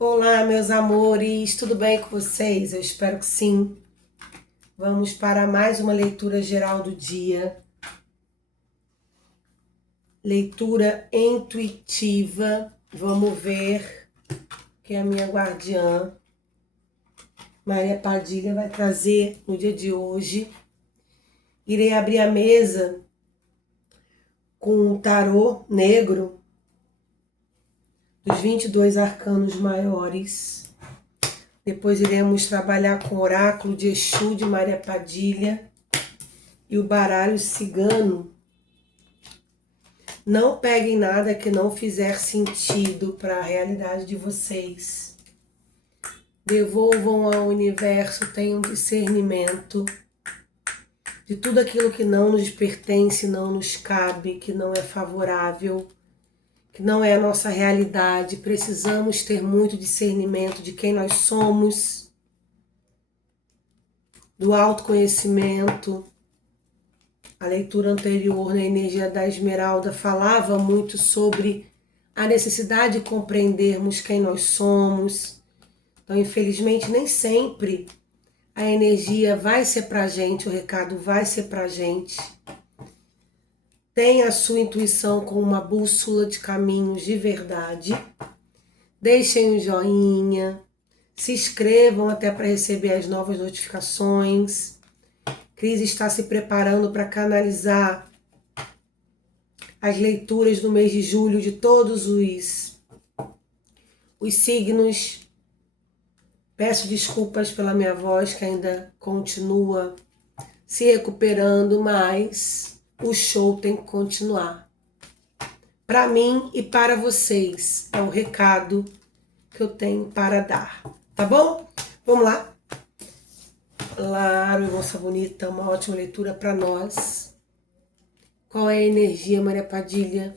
Olá, meus amores, tudo bem com vocês? Eu espero que sim. Vamos para mais uma leitura geral do dia. Leitura intuitiva. Vamos ver que a minha guardiã, Maria Padilha, vai trazer no dia de hoje. Irei abrir a mesa com um tarô negro dos 22 arcanos maiores. Depois iremos trabalhar com o oráculo de Exu de Maria Padilha e o baralho cigano. Não peguem nada que não fizer sentido para a realidade de vocês. Devolvam ao universo, tenham discernimento de tudo aquilo que não nos pertence, não nos cabe, que não é favorável, que não é a nossa realidade. Precisamos ter muito discernimento de quem nós somos, do autoconhecimento. A leitura anterior, na energia da Esmeralda, falava muito sobre a necessidade de compreendermos quem nós somos. Então, infelizmente, nem sempre a energia vai ser pra gente, o recado vai ser pra gente. Tenha a sua intuição como uma bússola de caminhos de verdade. Deixem um joinha, se inscrevam até para receber as novas notificações. Cris está se preparando para canalizar as leituras do mês de julho de todos os signos. Peço desculpas pela minha voz, que ainda continua se recuperando, mas o show tem que continuar. Para mim e para vocês, é o recado que eu tenho para dar. Tá bom? Vamos lá? Claro, moça bonita, uma ótima leitura para nós. Qual é a energia, Maria Padilha?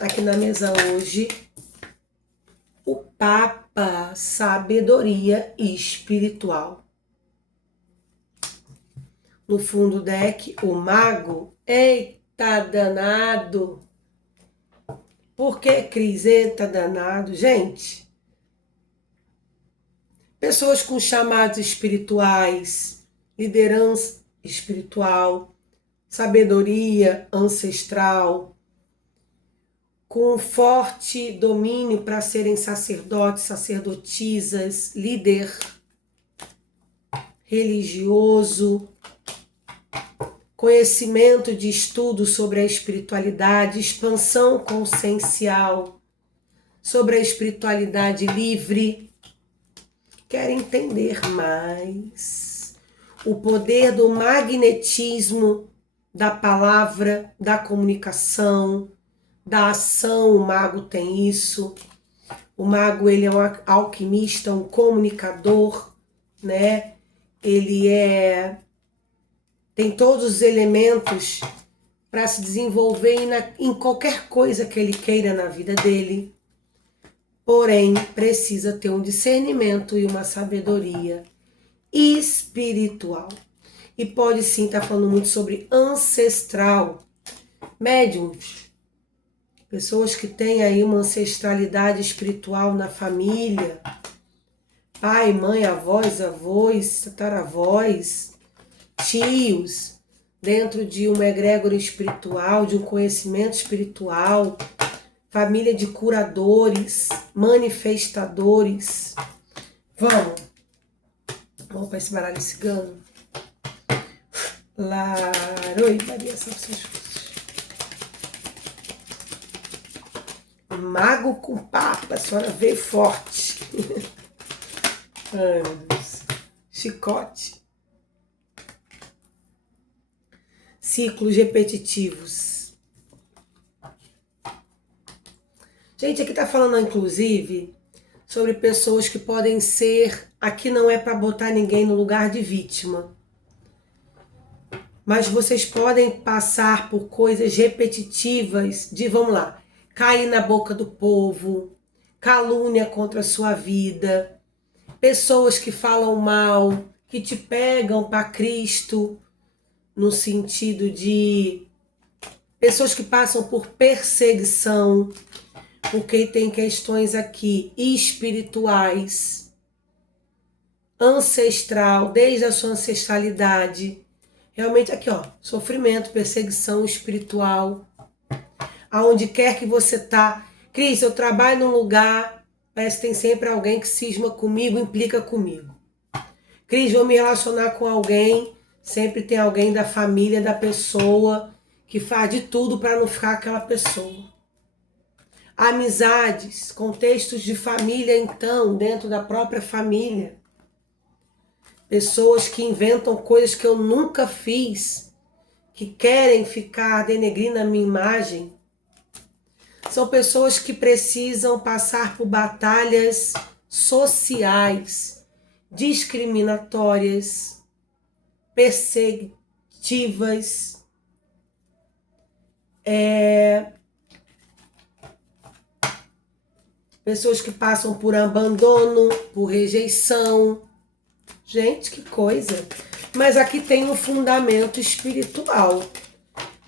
Aqui na mesa hoje, o Papa, sabedoria espiritual. No fundo do deck, o Mago. Eita danado! Por que, Cris? Eita danado! Gente, pessoas com chamados espirituais, liderança espiritual, sabedoria ancestral, com forte domínio para serem sacerdotes, sacerdotisas, líder religioso, conhecimento de estudo sobre a espiritualidade, expansão consciencial sobre a espiritualidade livre. Quer entender mais o poder do magnetismo da palavra, da comunicação, da ação. O mago tem isso. O mago, ele é um alquimista, um comunicador, né? Ele tem todos os elementos para se desenvolver em qualquer coisa que ele queira na vida dele. Porém, precisa ter um discernimento e uma sabedoria espiritual. E pode sim estar falando muito sobre ancestral. Médiums, pessoas que têm aí uma ancestralidade espiritual na família, pai, mãe, avós, tataravós, tios, dentro de uma egrégora espiritual, de um conhecimento espiritual, família de curadores, manifestadores. Vamos para esse baralho cigano. Laroi, Maria, são seus filhos. Mago com papa, a senhora veio forte. Ai, meu Deus. Chicote. Ciclos repetitivos. Gente, aqui tá falando, inclusive, sobre pessoas que podem ser... Aqui não é para botar ninguém no lugar de vítima. Mas vocês podem passar por coisas repetitivas de, vamos lá, cair na boca do povo, calúnia contra a sua vida, pessoas que falam mal, que te pegam para Cristo, no sentido de pessoas que passam por perseguição, porque tem questões aqui espirituais, ancestral, desde a sua ancestralidade. Realmente aqui, ó, sofrimento, perseguição espiritual. Aonde quer que você tá. Cris, eu trabalho num lugar, parece que tem sempre alguém que cisma comigo, implica comigo. Cris, vou me relacionar com alguém, sempre tem alguém da família da pessoa que faz de tudo para não ficar aquela pessoa. Amizades, contextos de família, então, dentro da própria família. Pessoas que inventam coisas que eu nunca fiz, que querem ficar denegrindo a minha imagem. São pessoas que precisam passar por batalhas sociais, discriminatórias, perseguitivas, pessoas que passam por abandono, por rejeição. Gente, que coisa! Mas aqui tem um fundamento espiritual.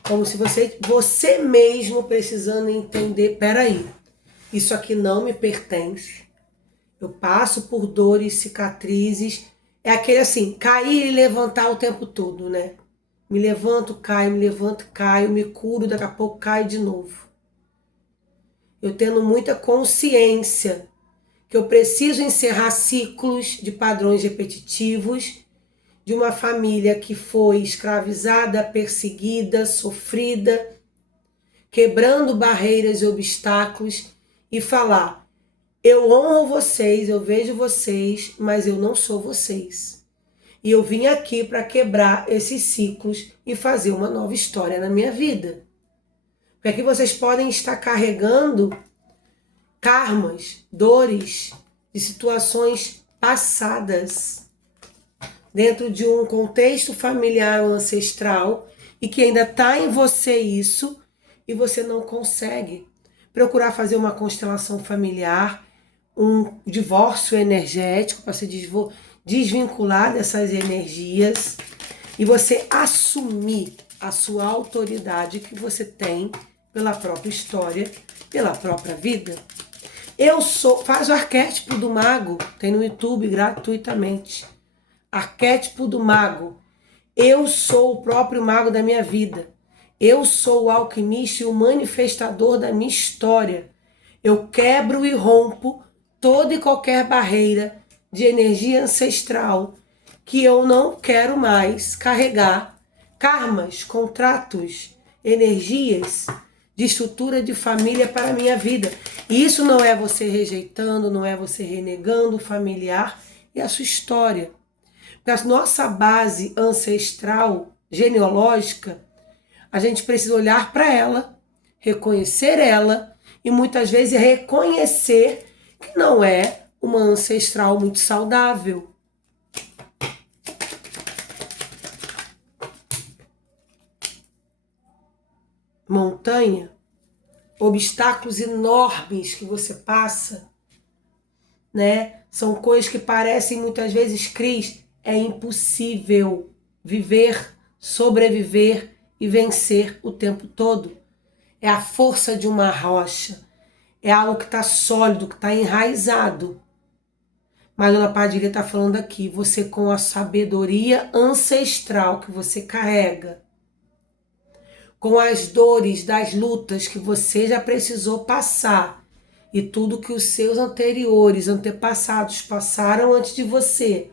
Como se você mesmo precisando entender, peraí, isso aqui não me pertence. Eu passo por dores, cicatrizes. É aquele assim, cair e levantar o tempo todo, né? Me levanto, caio, me curo, daqui a pouco caio de novo. Eu tendo muita consciência que eu preciso encerrar ciclos de padrões repetitivos de uma família que foi escravizada, perseguida, sofrida, quebrando barreiras e obstáculos e falar: eu honro vocês, eu vejo vocês, mas eu não sou vocês. E eu vim aqui para quebrar esses ciclos e fazer uma nova história na minha vida. Porque aqui vocês podem estar carregando karmas, dores de situações passadas dentro de um contexto familiar ou ancestral e que ainda está em você isso e você não consegue procurar fazer uma constelação familiar, um divórcio energético para se desvincular dessas energias e você assumir a sua autoridade que você tem pela própria história, pela própria vida. Faz o arquétipo do mago, tem no YouTube gratuitamente. Arquétipo do mago. Eu sou o próprio mago da minha vida. Eu sou o alquimista e o manifestador da minha história. Eu quebro e rompo toda e qualquer barreira de energia ancestral que eu não quero mais carregar. Karmas, contratos, energias de estrutura de família para a minha vida. E isso não é você rejeitando, não é você renegando o familiar e a sua história. Porque a nossa base ancestral, genealógica, a gente precisa olhar para ela, reconhecer ela e muitas vezes reconhecer que não é uma ancestral muito saudável. Montanha, obstáculos enormes que você passa, né? São coisas que parecem muitas vezes, Cris, é impossível viver, sobreviver e vencer o tempo todo. É a força de uma rocha, é algo que está sólido, que está enraizado. Mas a Dona Padilha está falando aqui, você com a sabedoria ancestral que você carrega, com as dores das lutas que você já precisou passar e tudo que os seus antepassados passaram antes de você.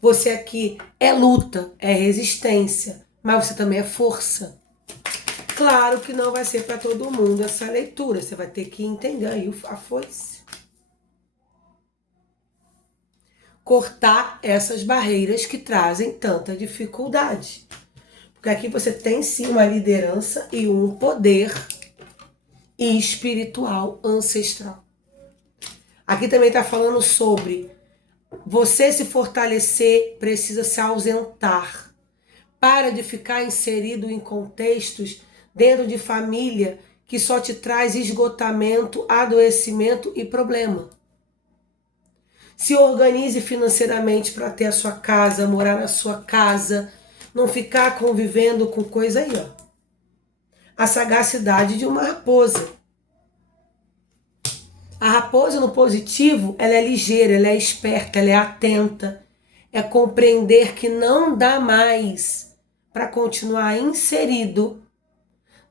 Você aqui é luta, é resistência, mas você também é força. Claro que não vai ser para todo mundo essa leitura, você vai ter que entender aí a foice. Cortar essas barreiras que trazem tanta dificuldade. Porque aqui você tem sim uma liderança e um poder espiritual ancestral. Aqui também está falando sobre você se fortalecer, precisa se ausentar. Para de ficar inserido em contextos dentro de família que só te traz esgotamento, adoecimento e problema. Se organize financeiramente para ter a sua casa, morar na sua casa, não ficar convivendo com coisa aí, ó. A sagacidade de uma raposa. A raposa no positivo, ela é ligeira, ela é esperta, ela é atenta. É compreender que não dá mais para continuar inserido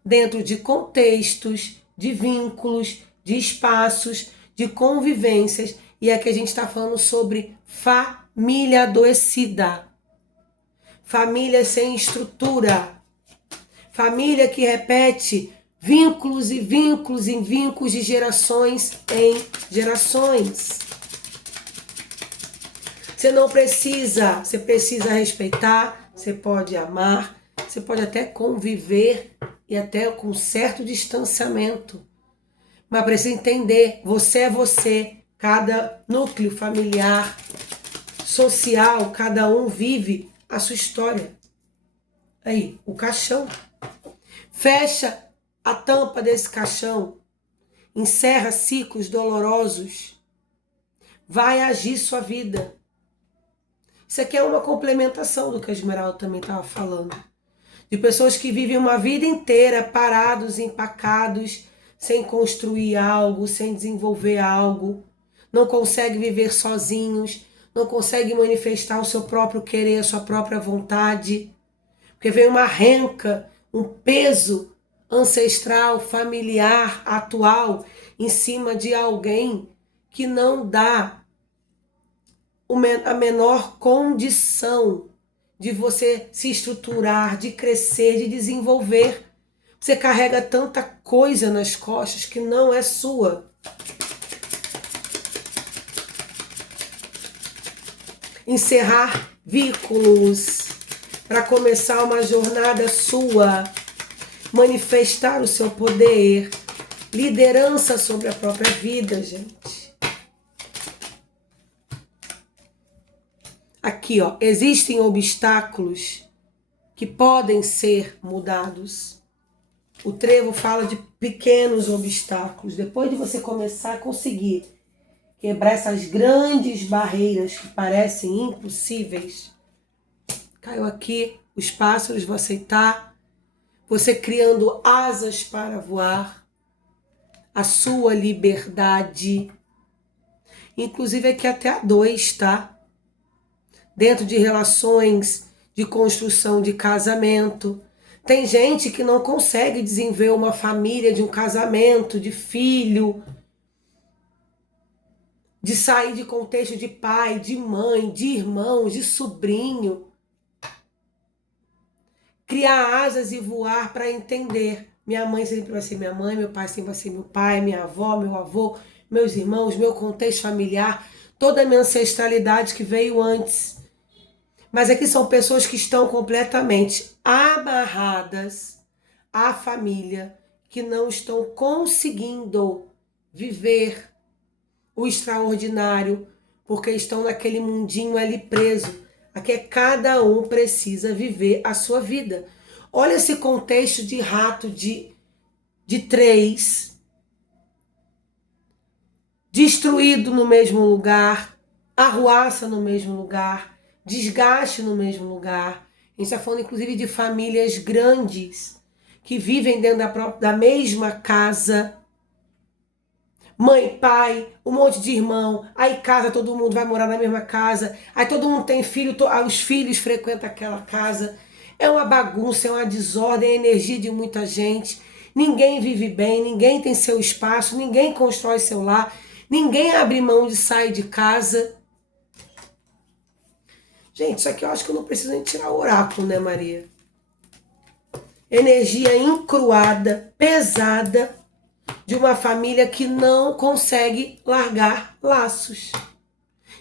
dentro de contextos, de vínculos, de espaços, de convivências. E aqui a gente está falando sobre família adoecida. Família sem estrutura. Família que repete vínculos e vínculos em vínculos de gerações em gerações. Você precisa respeitar, você pode amar, você pode até conviver e até com certo distanciamento. Mas precisa entender, você é você, cada núcleo familiar, social, cada um vive a sua história. Aí, o caixão. Fecha a tampa desse caixão, encerra ciclos dolorosos, vai agir sua vida. Isso aqui é uma complementação do que a Esmeralda também estava falando. De pessoas que vivem uma vida inteira parados, empacados, sem construir algo, sem desenvolver algo, não conseguem viver sozinhos, não conseguem manifestar o seu próprio querer, a sua própria vontade, porque vem uma renca, um peso ancestral, familiar, atual, em cima de alguém que não dá a menor condição de você se estruturar, de crescer, de desenvolver. Você carrega tanta coisa nas costas que não é sua. Encerrar vínculos para começar uma jornada sua, manifestar o seu poder, liderança sobre a própria vida, gente. Aqui, ó, existem obstáculos que podem ser mudados. O trevo fala de pequenos obstáculos. Depois de você começar a conseguir quebrar essas grandes barreiras que parecem impossíveis, caiu aqui, os pássaros vão aceitar, você criando asas para voar, a sua liberdade. Inclusive aqui até a 2, tá? Dentro de relações de construção de casamento. Tem gente que não consegue desenvolver uma família de um casamento, de filho, de sair de contexto de pai, de mãe, de irmãos, de sobrinho. Criar asas e voar para entender. Minha mãe sempre vai ser minha mãe, meu pai sempre vai ser meu pai, minha avó, meu avô, meus irmãos, meu contexto familiar, toda a minha ancestralidade que veio antes. Mas aqui são pessoas que estão completamente amarradas à família, que não estão conseguindo viver o extraordinário, porque estão naquele mundinho ali preso. Aqui cada um precisa viver a sua vida. Olha esse contexto de rato de 3, destruído no mesmo lugar, arruaça no mesmo lugar, desgaste no mesmo lugar. A gente está falando inclusive de famílias grandes que vivem dentro da mesma casa. Mãe, pai, um monte de irmão, aí casa, todo mundo vai morar na mesma casa, aí todo mundo tem filho, os filhos frequentam aquela casa. É uma bagunça, é uma desordem, é a energia de muita gente. Ninguém vive bem, ninguém tem seu espaço, ninguém constrói seu lar, ninguém abre mão de sair de casa. Gente, isso aqui eu acho que eu não preciso nem tirar o oráculo, né, Maria? Energia encruada, pesada, de uma família que não consegue largar laços.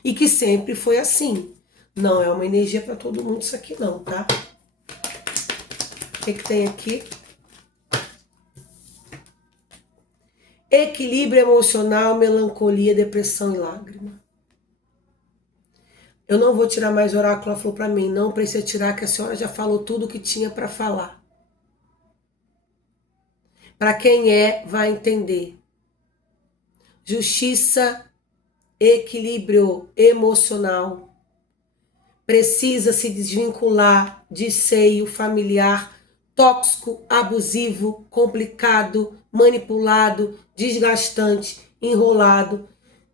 E que sempre foi assim. Não é uma energia para todo mundo isso aqui não, tá? O que tem aqui? Equilíbrio emocional, melancolia, depressão e lágrima. Eu não vou tirar mais oráculo, ela falou para mim, não precisa tirar, que a senhora já falou tudo o que tinha para falar. Para quem vai entender. Justiça, equilíbrio emocional. Precisa se desvincular de seio familiar tóxico, abusivo, complicado, manipulado, desgastante enrolado,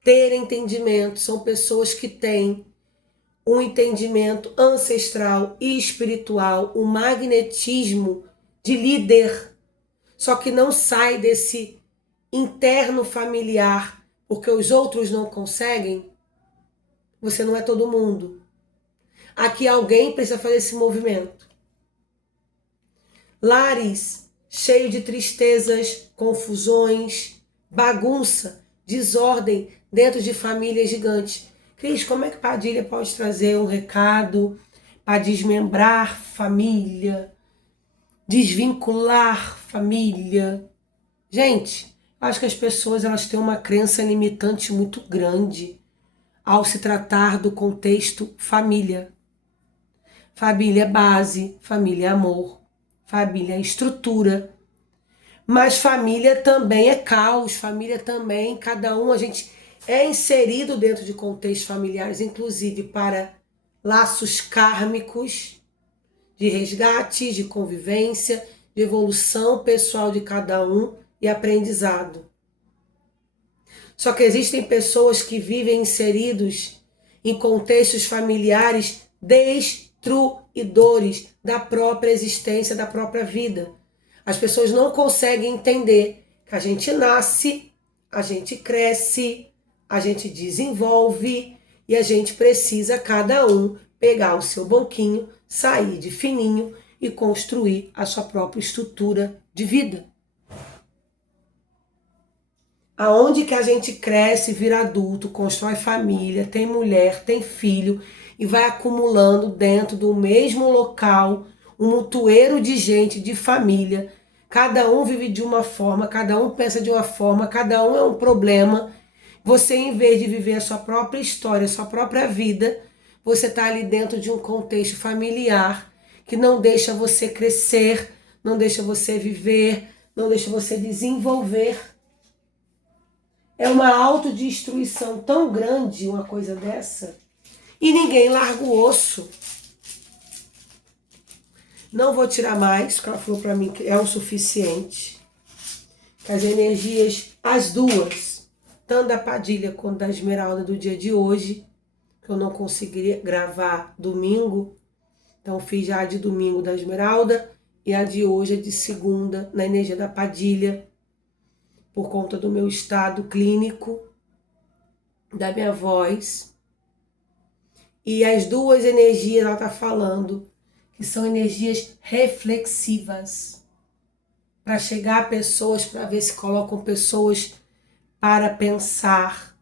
ter entendimento. São pessoas que têm um entendimento ancestral e espiritual, um magnetismo de líder, só que não sai desse interno familiar porque os outros não conseguem. Você não é todo mundo. Aqui alguém precisa fazer esse movimento. Lares cheio de tristezas, confusões, bagunça, desordem dentro de famílias gigantes. Cris, como é que Padilha pode trazer um recado para desmembrar família, desvincular família? Gente, eu acho que as pessoas elas têm uma crença limitante muito grande ao se tratar do contexto família. Família é base, família é amor, família é estrutura. Mas família também é caos, família também, cada um, a gente é inserido dentro de contextos familiares, inclusive para laços kármicos, de resgate, de convivência, de evolução pessoal de cada um e aprendizado. Só que existem pessoas que vivem inseridos em contextos familiares destruidores da própria existência, da própria vida. As pessoas não conseguem entender que a gente nasce, a gente cresce, a gente desenvolve e a gente precisa, cada um, pegar o seu banquinho, sair de fininho e construir a sua própria estrutura de vida. Aonde que a gente cresce, vira adulto, constrói família, tem mulher, tem filho e vai acumulando dentro do mesmo local um montoeiro de gente, de família. Cada um vive de uma forma, cada um pensa de uma forma, cada um é um problema. Você, em vez de viver a sua própria história, a sua própria vida, você está ali dentro de um contexto familiar que não deixa você crescer, não deixa você viver, não deixa você desenvolver. É uma autodestruição tão grande uma coisa dessa. E ninguém larga o osso. Não vou tirar mais, porque ela falou para mim que é o suficiente. Que as energias, as duas, tanto da Padilha quanto da Esmeralda do dia de hoje, que eu não conseguiria gravar domingo, então fiz já a de domingo da Esmeralda e a de hoje é de segunda, na energia da Padilha, por conta do meu estado clínico, da minha voz. E as duas energias, ela está falando, que são energias reflexivas, para chegar a pessoas, para ver se colocam pessoas para pensar,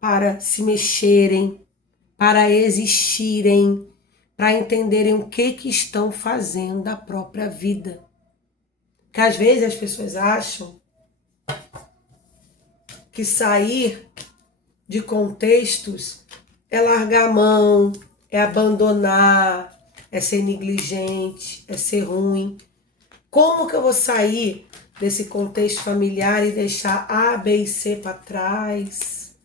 para se mexerem, para existirem, para entenderem o que estão fazendo da própria vida. Porque às vezes as pessoas acham que sair de contextos é largar a mão, é abandonar, é ser negligente, é ser ruim. Como que eu vou sair desse contexto familiar e deixar A, B e C para trás?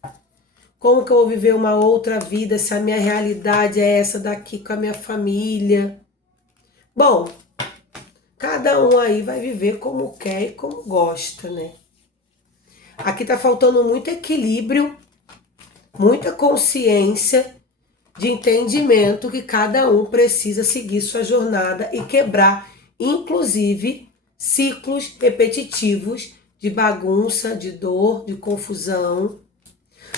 Como que eu vou viver uma outra vida se a minha realidade é essa daqui com a minha família? Bom, cada um aí vai viver como quer e como gosta, né? Aqui tá faltando muito equilíbrio, muita consciência de entendimento que cada um precisa seguir sua jornada e quebrar, inclusive, ciclos repetitivos de bagunça, de dor, de confusão.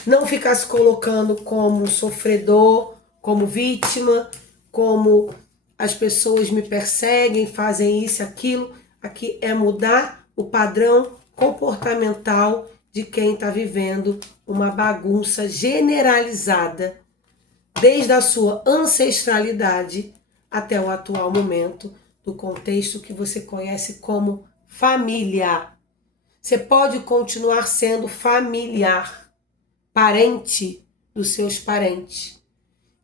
Não ficar se colocando como sofredor, como vítima, como as pessoas me perseguem, fazem isso, aquilo. Aqui é mudar o padrão comportamental de quem está vivendo uma bagunça generalizada, desde a sua ancestralidade até o atual momento, do contexto que você conhece como família. Você pode continuar sendo familiar, parente dos seus parentes.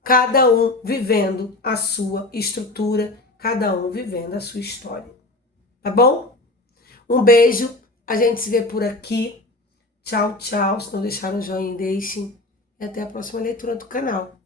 Cada um vivendo a sua estrutura, cada um vivendo a sua história. Tá bom? Um beijo, a gente se vê por aqui. Tchau, tchau. Se não deixaram o joinha, deixem. E até a próxima leitura do canal.